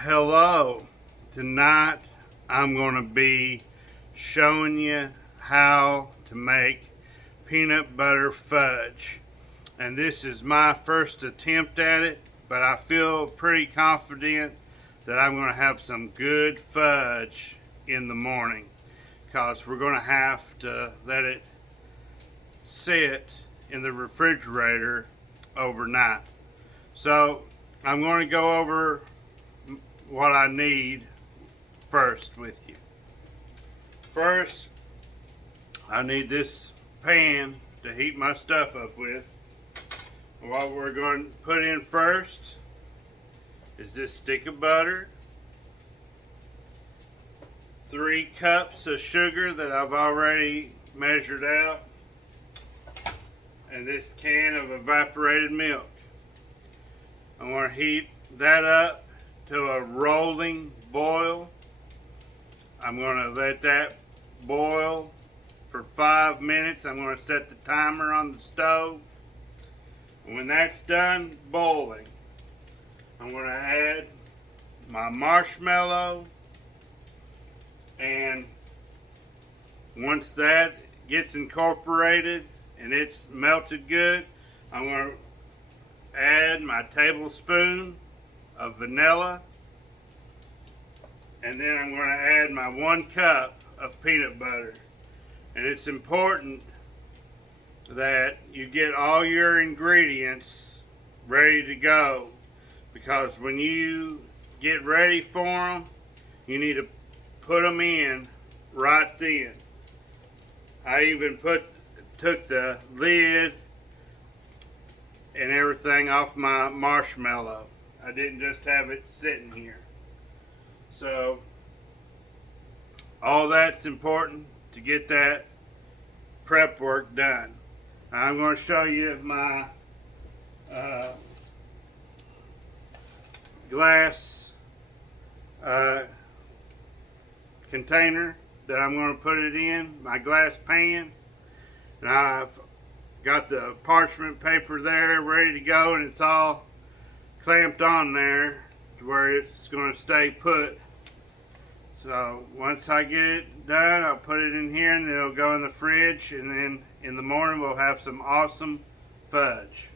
Hello. Tonight I'm going to be showing you how to make peanut butter fudge. And this is my first attempt at it, but I feel pretty confident that I'm going to have some good fudge in the morning because we're going to have to let it sit in the refrigerator overnight. So I'm going to go over what I need first with you. First, I need this pan to heat my stuff up with. What we're going to put in first is this stick of butter, 3 cups of sugar that I've already measured out, and this can of evaporated milk. I'm going to heat that up to a rolling boil. I'm going to let that boil for 5 minutes. I'm going to set the timer on the stove. When that's done boiling, I'm going to add my marshmallow, and once that gets incorporated and it's melted good, I'm going to add my tablespoon of vanilla, and then I'm going to add my 1 cup of peanut butter. And it's important that you get all your ingredients ready to go, because when you get ready for them, you need to put them in right then. I even took the lid and everything off my marshmallow. I didn't just have it sitting here. So all that's important to get that prep work done. I'm going to show you my glass container that I'm going to put it in, my glass pan. And I've got the parchment paper there ready to go, and it's all clamped on there to where it's going to stay put. So once I get it done, I'll put it in here, and then it'll go in the fridge, and then in the morning we'll have some awesome fudge.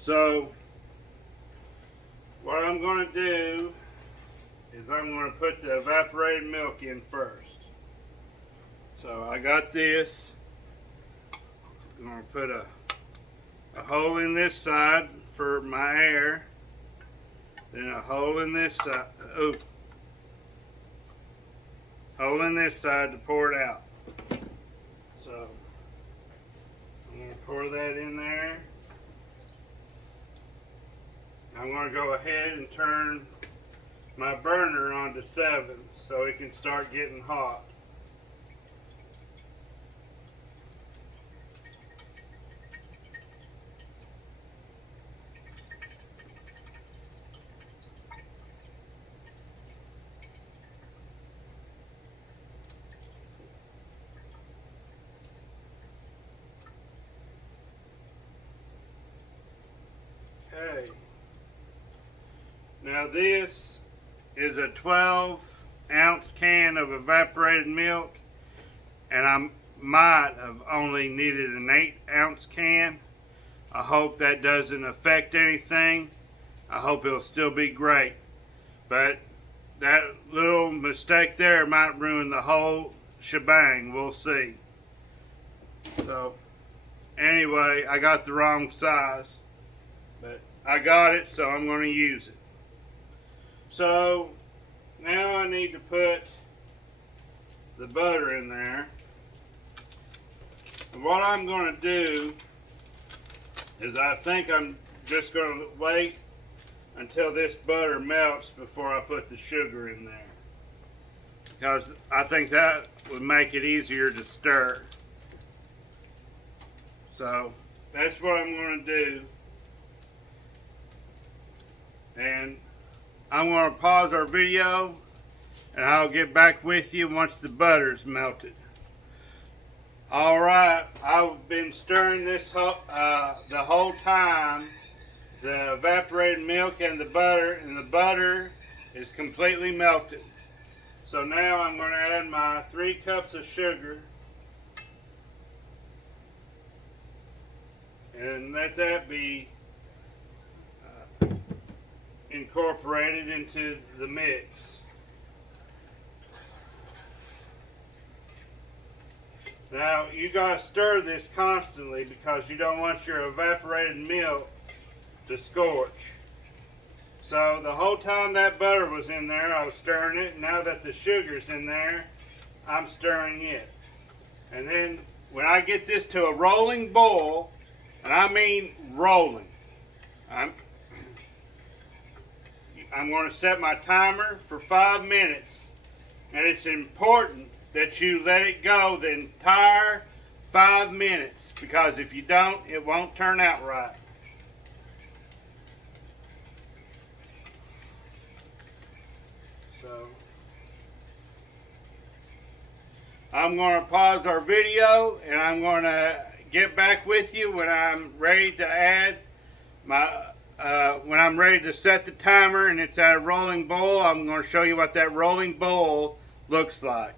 So what I'm going to do is I'm going to put the evaporated milk in first. So I got this. I'm going to put a hole in this side for my air, then a hole in this side. Hole in this side to pour it out. So I'm going to pour that in there. I'm going to go ahead and turn my burner on to 7 so it can start getting hot. Okay. Now this is a 12-ounce can of evaporated milk, and I might have only needed an 8-ounce can. I hope that doesn't affect anything. I hope it'll still be great. But that little mistake there might ruin the whole shebang. We'll see. So anyway, I got the wrong size, but I got it, so I'm going to use it. So now I need to put the butter in there. And what I'm going to do is I think I'm just going to wait until this butter melts before I put the sugar in there, because I think that would make it easier to stir. So that's what I'm going to do. And I'm going to pause our video, and I'll get back with you once the butter's melted. Alright, I've been stirring this the whole time, the evaporated milk and the butter is completely melted. So now I'm going to add my 3 cups of sugar and let that be incorporated into the mix. Now you gotta stir this constantly because you don't want your evaporated milk to scorch. So the whole time that butter was in there, I was stirring it. Now that the sugar's in there, I'm stirring it. And then when I get this to a rolling boil, and I mean rolling, I'm going to set my timer for 5 minutes. And it's important that you let it go the entire 5 minutes, because if you don't, it won't turn out right. So I'm going to pause our video and I'm going to get back with you when I'm ready to add my when I'm ready to set the timer and it's at a rolling boil. I'm going to show you what that rolling boil looks like.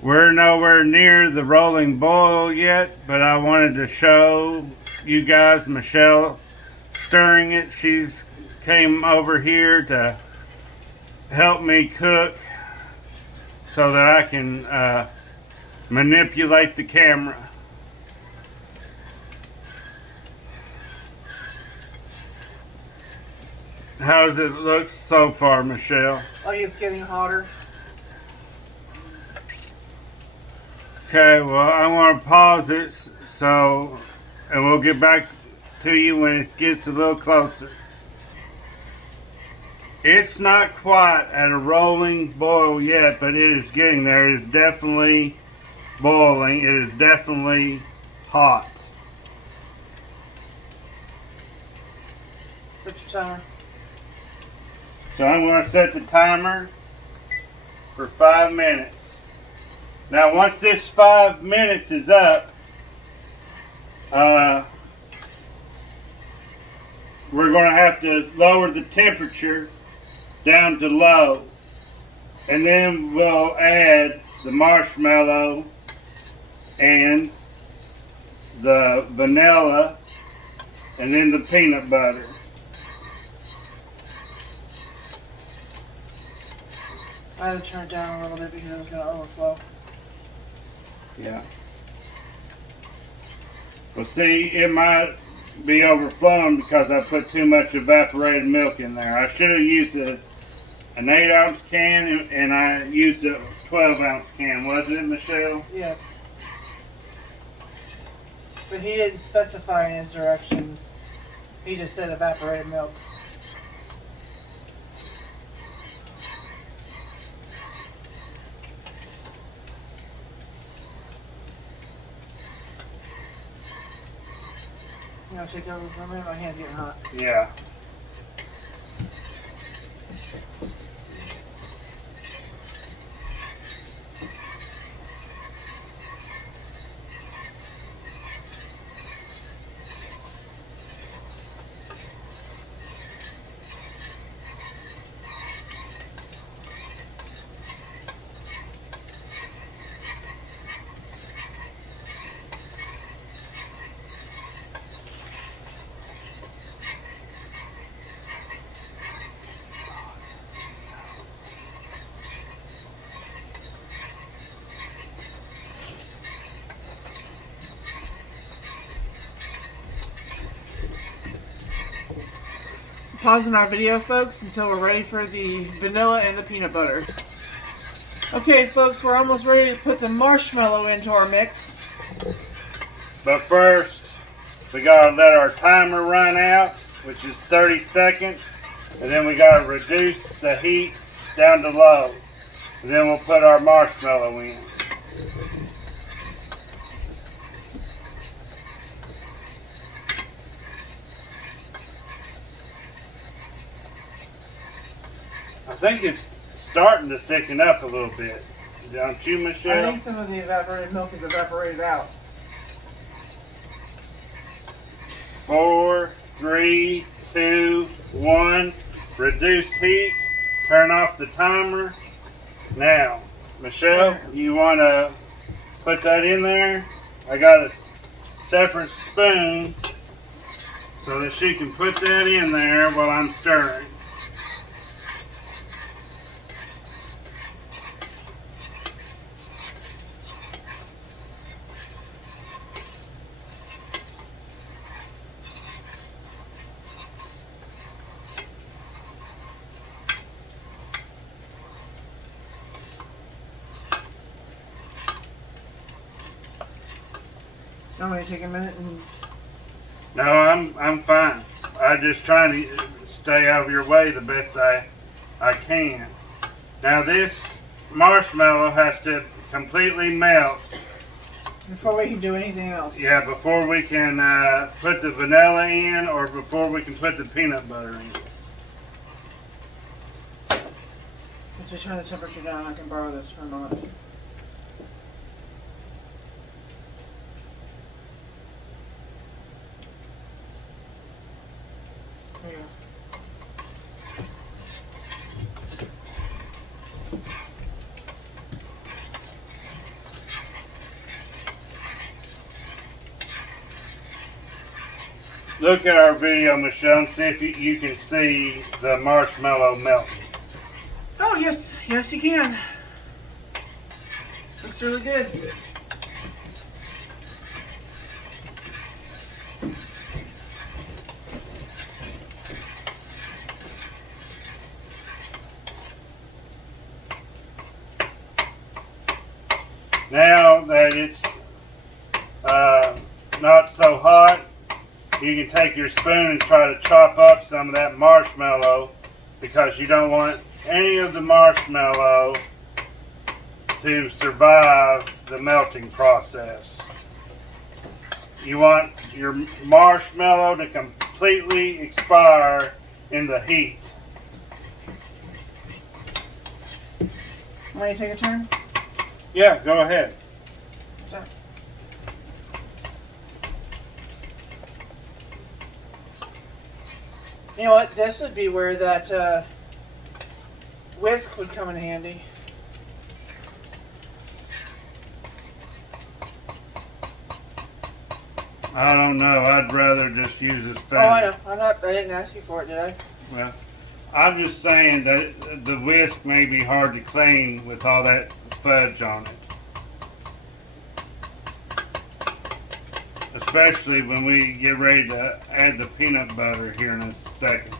We're nowhere near the rolling boil yet, but I wanted to show you guys Michelle stirring it. She's came over here to help me cook so that I can manipulate the camera. How does it look so far, Michelle? Like it's getting hotter. Okay, well, I'm going to pause it and we'll get back to you when it gets a little closer. It's not quite at a rolling boil yet, but it is getting there. It is definitely boiling. It is definitely hot. Set your timer. So I'm going to set the timer for 5 minutes. Now once this 5 minutes is up, we're going to have to lower the temperature down to low. And then we'll add the marshmallow and the vanilla and then the peanut butter. I had to turn it down a little bit because it was going to overflow. Yeah. Well, see, it might be overflowing because I put too much evaporated milk in there. I should have used an 8-ounce can and I used a 12-ounce can, wasn't it, Michelle? Yes. But he didn't specify in his directions. He just said evaporated milk. You know, take over for a minute. My hand's getting hot. Yeah. Pausing our video, folks, until we're ready for the vanilla and the peanut butter. Okay, folks, we're almost ready to put the marshmallow into our mix. But first, we gotta let our timer run out, which is 30 seconds, and then we gotta reduce the heat down to low. And then we'll put our marshmallow in. I think it's starting to thicken up a little bit. Don't you, Michelle? I think some of the evaporated milk is evaporated out. 4, 3, 2, 1. Reduce heat. Turn off the timer. Now, Michelle, you want to put that in there? I got a separate spoon so that she can put that in there while I'm stirring. I'm going to take a minute and... No, I'm fine. I'm just trying to stay out of your way the best I can. Now this marshmallow has to completely melt. Before we can do anything else. Yeah, before we can put the vanilla in or before we can put the peanut butter in. Since we turned the temperature down, I can borrow this for a moment. There you go. Look at our video, Michelle, and see if you can see the marshmallow melting. Oh, yes. Yes, you can. Looks really good. Now that it's not so hot, you can take your spoon and try to chop up some of that marshmallow because you don't want any of the marshmallow to survive the melting process. You want your marshmallow to completely expire in the heat. Want me to take a turn? Yeah, go ahead. Sorry. You know what? This would be where that whisk would come in handy. I don't know. I'd rather just use a spoon. Oh, I know. I didn't ask you for it, did I? Well, I'm just saying that the whisk may be hard to clean with all that fudge on it. Especially when we get ready to add the peanut butter here in a second.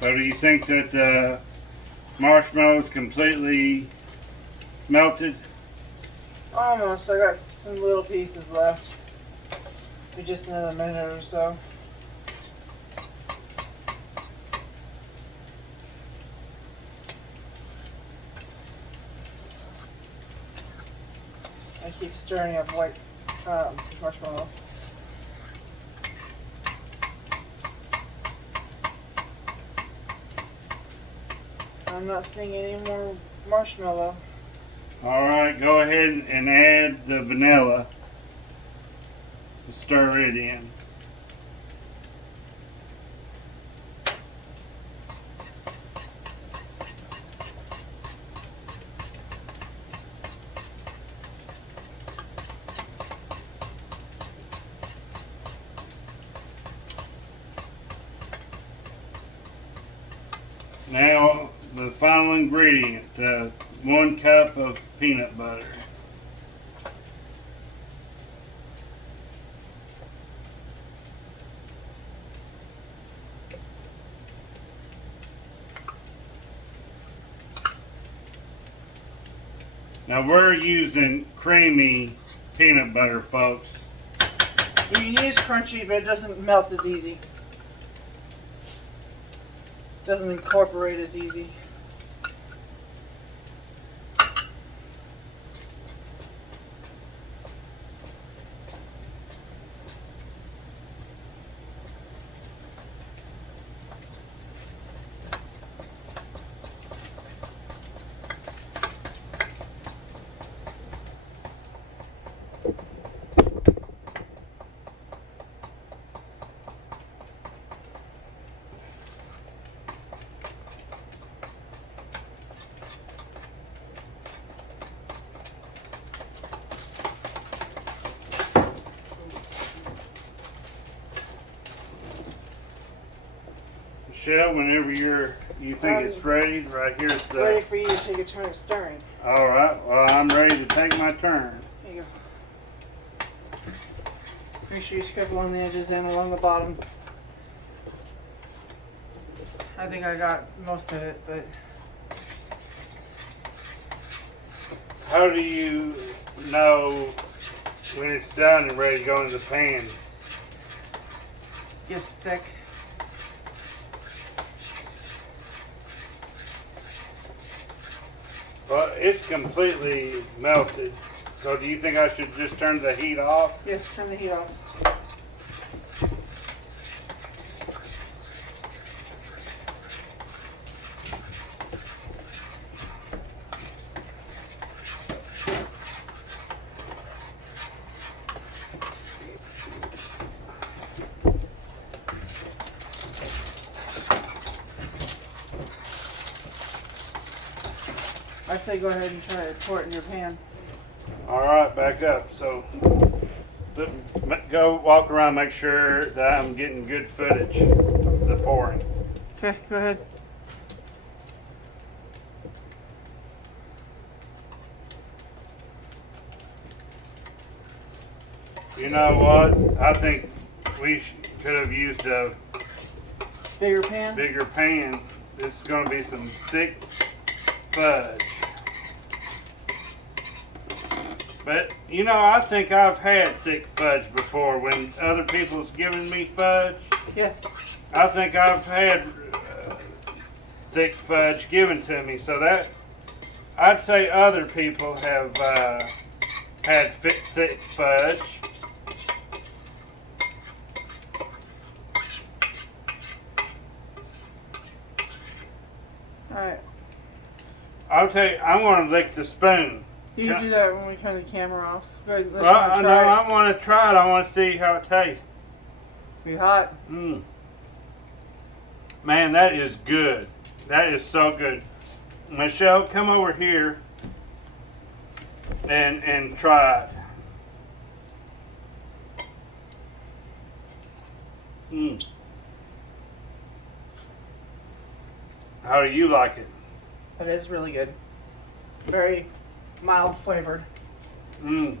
So do you think that the marshmallow is completely melted? Almost. I got some little pieces left. Be just another minute or so. I keep stirring up white marshmallow. I'm not seeing any more marshmallow. Alright, go ahead and add the vanilla. Stir it in. Now, the final ingredient, 1 cup of peanut butter. Now we're using creamy peanut butter, folks. You can use crunchy, but it doesn't melt as easy. Doesn't incorporate as easy. Michelle, whenever you think it's ready, right here's the... Ready for you to take a turn of stirring. All right, well, I'm ready to take my turn. There you go. Make sure you scrape along the edges and along the bottom. I think I got most of it, but... How do you know when it's done and ready to go in the pan? Gets thick. Well, it's completely melted. So do you think I should just turn the heat off? Yes, turn the heat off. I'd say go ahead and try to pour it in your pan. All right, back up. So go walk around, make sure that I'm getting good footage of the pouring. Okay, go ahead. You know what? I think we could have used a Bigger pan? bigger pan. This is going to be some thick fudge. But, you know, I think I've had thick fudge before when other people's given me fudge. Yes. I think I've had thick fudge given to me. So that, I'd say other people have had thick fudge. Alright. I'll tell you, I'm going to lick the spoon. You can do that when we turn the camera off. Go ahead, let's Well, try no, it. I want to try it. I want to see how it tastes. Be hot. Mmm. Man, that is good. That is so good. Michelle, come over here and try it. Mmm. How do you like it? It is really good. Very mild flavored. Mmm.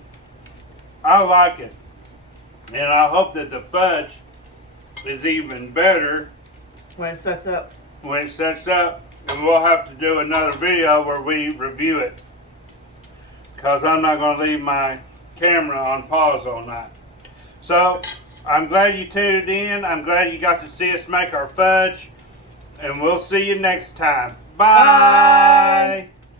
I like it. And I hope that the fudge is even better When it sets up. when it sets up. And we'll have to do another video where we review it. Because I'm not going to leave my camera on pause all night. So, I'm glad you tuned in. I'm glad you got to see us make our fudge. And we'll see you next time. Bye. Bye.